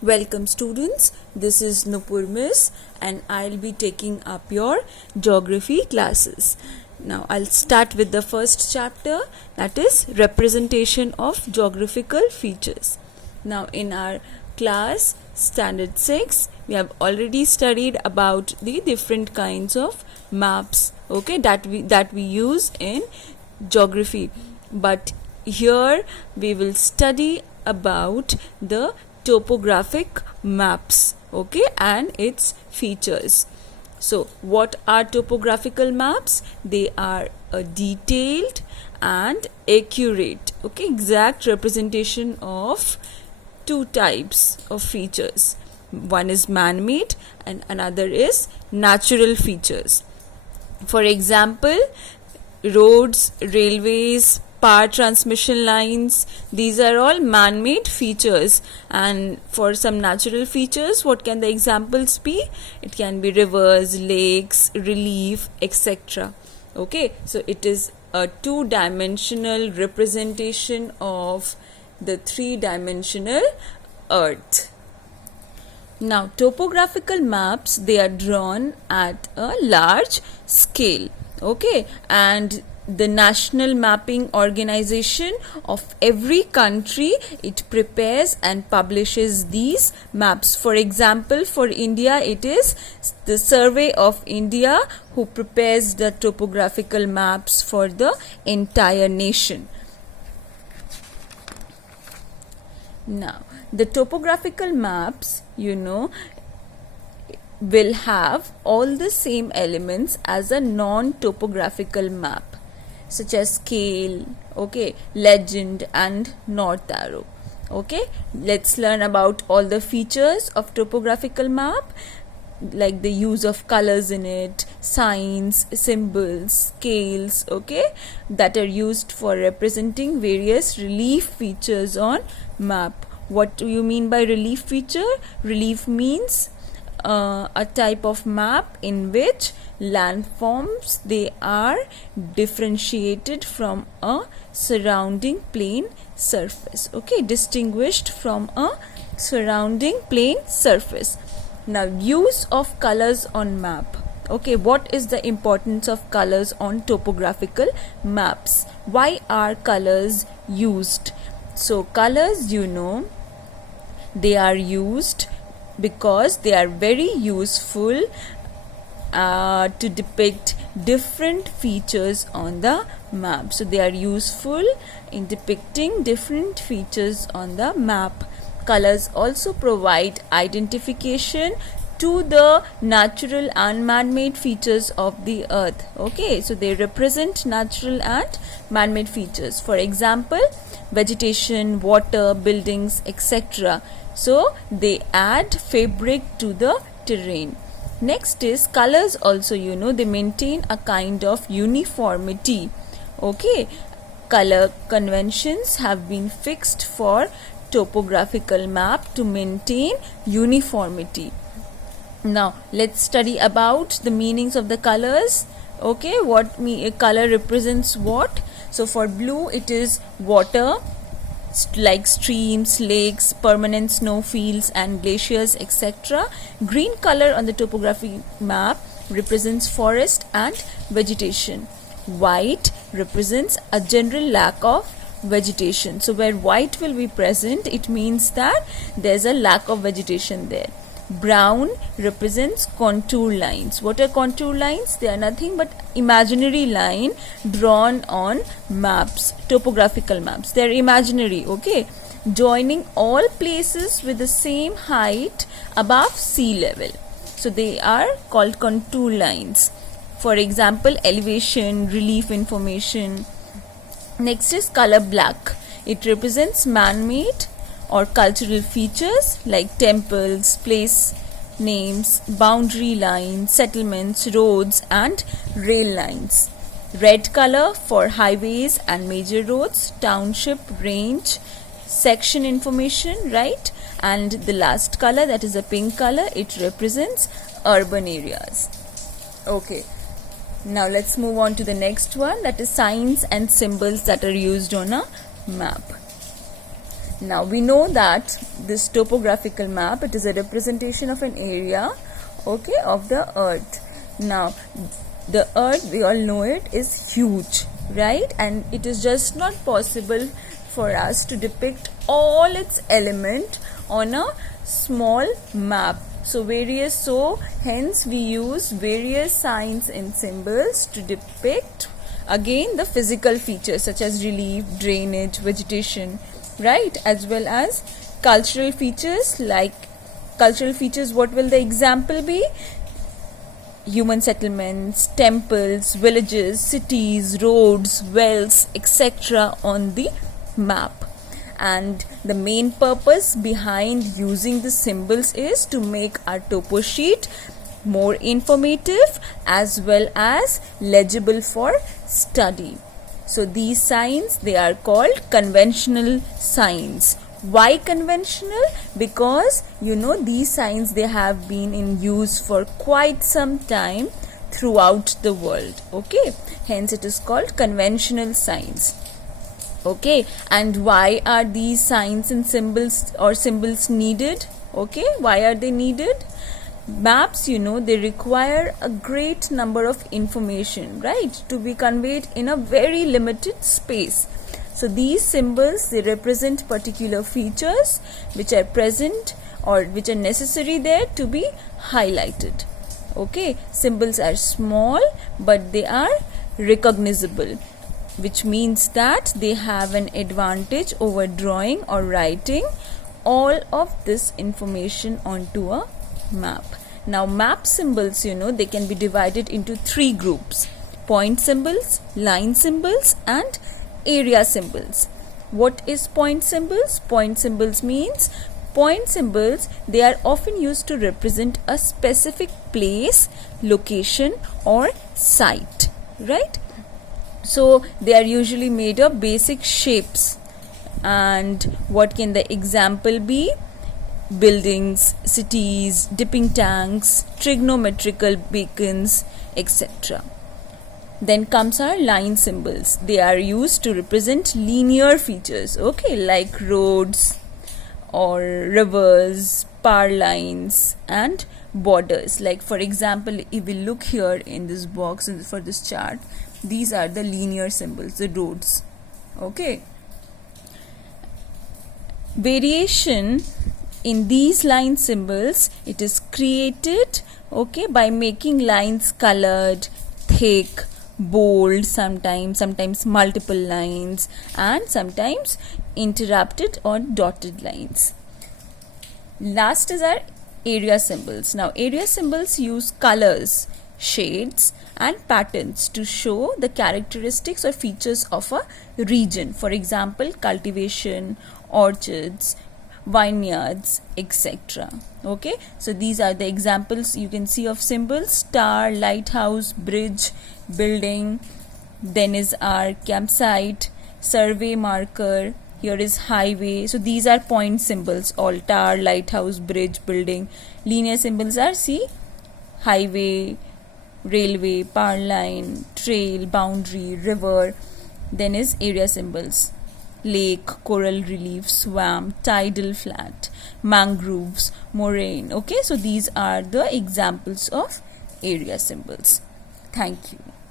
Welcome students, this is Nupur Miss and I'll be taking up your geography classes. Now I'll start with the first chapter, that is representation of geographical features. Now in our class standard 6 we have already studied about the different kinds of maps, okay, that we use in geography, but here we will study about the topographic maps, okay, and its features. So what are topographical maps? They are a detailed and accurate, okay, exact representation of two types of features. One is man-made and another is natural features. For example, roads, railways, power transmission lines, these are all man-made features. And for some natural features, what can the examples be? It can be rivers, lakes, relief, etc. Okay, so it is a two-dimensional representation of the three-dimensional earth. Now topographical maps, they are drawn at a large scale, okay, and the National Mapping Organization of every country, it prepares and publishes these maps. For example, for India, it is the Survey of India who prepares the topographical maps for the entire nation. Now, the topographical maps, will have all the same elements as a non-topographical map, such as scale, okay, legend and north arrow. Okay, let's learn about all the features of topographical map, like the use of colors in it, signs, symbols, scales, okay, that are used for representing various relief features on map. What do you mean by relief feature? Relief means a type of map in which landforms, they are differentiated from a surrounding plane surface, okay, distinguished from a surrounding plane surface. Now use of colors on map, okay, what is the importance of colors on topographical maps? Why are colors used? So colors, they are used because they are very useful to depict different features on the map. So they are useful in depicting different features on the map. Colors also provide identification to the natural and man-made features of the earth. Okay, so they represent natural and man-made features. For example, vegetation, water, buildings, etc. So they add fabric to the terrain. Next is colors also, they maintain a kind of uniformity. Okay, color conventions have been fixed for topographical map to maintain uniformity. Now let's study about the meanings of the colors. Okay, what color represents what? So for blue, it is water, like streams, lakes, permanent snow fields and glaciers, etc. Green color on the topography map represents forest and vegetation. White represents a general lack of vegetation. So where white will be present, it means that there's a lack of vegetation there. Brown represents contour lines. What are contour lines? They are nothing but imaginary line drawn on maps, topographical maps. They are imaginary, okay, joining all places with the same height above sea level. So they are called contour lines. For example, elevation, relief information. Next is color black. It represents man-made or cultural features like temples, place names, boundary lines, settlements, roads and rail lines. Red color for highways and major roads, township, range, section information, right? And the last color, that is a pink color, it represents urban areas. Okay, now let's move on to the next one, that is signs and symbols that are used on a map. Now we know that this topographical map, it is a representation of an area, okay, of the earth. Now the earth, we all know it, is huge, right? And it is just not possible for us to depict all its element on a small map. So hence we use various signs and symbols to depict again the physical features such as relief, drainage, vegetation, right, as well as cultural features. Like cultural features, what will the example be? Human settlements, temples, villages, cities, roads, wells, etc. on the map. And the main purpose behind using the symbols is to make our topo sheet more informative as well as legible for study. So these signs, they are called conventional signs. Why conventional? Because these signs, they have been in use for quite some time throughout the world, okay? Hence it is called conventional signs. Okay, and why are these signs and symbols needed? Okay, why are they needed? Maps, they require a great number of information, right, to be conveyed in a very limited space. So these symbols, they represent particular features which are present or which are necessary there to be highlighted. Okay, symbols are small but they are recognizable, which means that they have an advantage over drawing or writing all of this information onto a map. Now map symbols, they can be divided into 3 groups: point symbols, line symbols and area symbols. What is point symbols? Point symbols means they are often used to represent a specific place, location or site, right? So they are usually made of basic shapes. And what can the example be? Buildings, cities, dipping tanks, trigonometrical beacons, etc. Then comes our line symbols. They are used to represent linear features, okay, like roads or rivers, power lines and borders. Like for example, if we look here in this box for this chart, these are the linear symbols, the roads, okay. Variation in these line symbols, it is created, okay, by making lines colored, thick, bold, sometimes multiple lines, and sometimes interrupted or dotted lines. Last is our area symbols. Now area symbols use colors, shades and patterns to show the characteristics or features of a region. For example, cultivation, orchards, vineyards, etc. Okay, so these are the examples you can see of symbols: star, lighthouse, bridge, building. Then is our campsite, survey marker. Here is highway. So these are point symbols, all: tower, lighthouse, bridge, building. Linear symbols are, see, highway, railway, power line, trail, boundary, river. Then is area symbols: lake, coral relief, swamp, tidal flat, mangroves, moraine. Okay, so these are the examples of area symbols. Thank you.